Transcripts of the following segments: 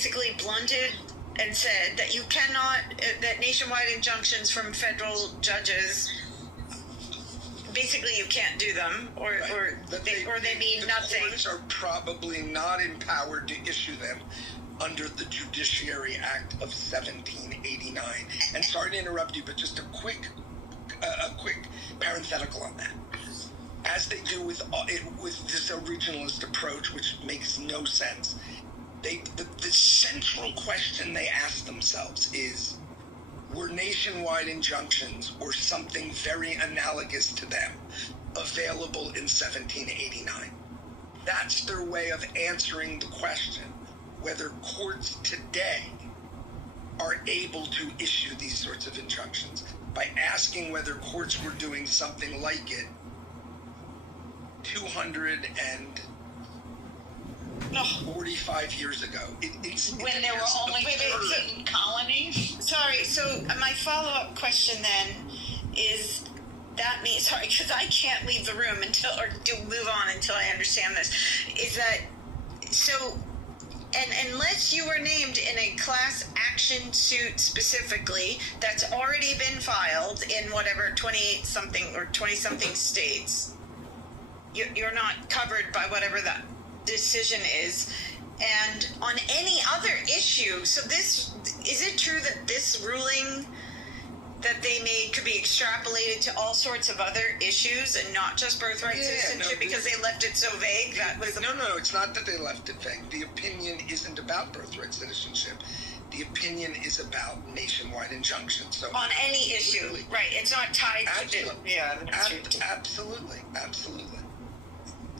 basically blunted and said that you cannot, that nationwide injunctions from federal judges, basically you can't do them, or they mean nothing. The courts are probably not empowered to issue them under the Judiciary Act of 1789. And sorry to interrupt you, but just a quick parenthetical on that. As they do with this originalist approach, which makes no sense, the central question they ask themselves is, were nationwide injunctions or something very analogous to them available in 1789? That's their way of answering the question whether courts today are able to issue these sorts of injunctions, by asking whether courts were doing something like it 245 years ago. When there were only certain colonies? Sorry, so my follow-up question then is, that means, sorry, because I can't leave the room move on until I understand this, is that, so, and unless you were named in a class action suit specifically that's already been filed in whatever 28-something or 20-something states, you're not covered by whatever that decision is. And on any other issue, so is it true that this ruling that they made could be extrapolated to all sorts of other issues and not just birthright citizenship, because they left it so vague? No, it's not that they left it vague. The opinion isn't about birthright citizenship. The opinion is about nationwide injunctions. So on any issue, right? It's not tied to Absolutely.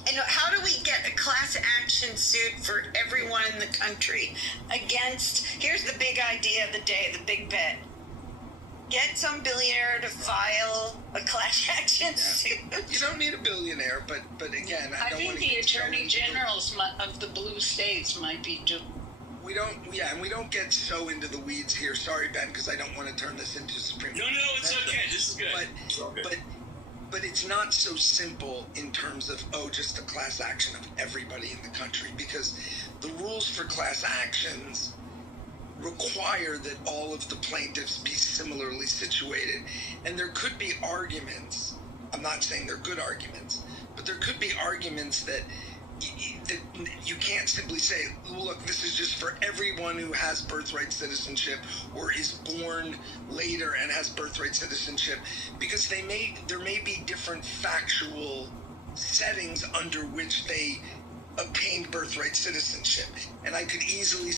And how do we get a class action suit for everyone in the country against, here's the big idea of the day, the big bet. Get some billionaire to file a class action suit. You don't need a billionaire, but again, I think the attorney generals of the blue states might be we don't get so into the weeds here. Sorry, Ben, because I don't want to turn this into Supreme Court. No, it's okay. This is good. But it's not so simple in terms of, just a class action of everybody in the country, because the rules for class actions require that all of the plaintiffs be similarly situated. And there could be arguments, I'm not saying they're good arguments, but there could be arguments that you can't simply say, look, this is just for everyone who has birthright citizenship or is born later and has birthright citizenship, because there may be different factual settings under which they obtained birthright citizenship. And I could easily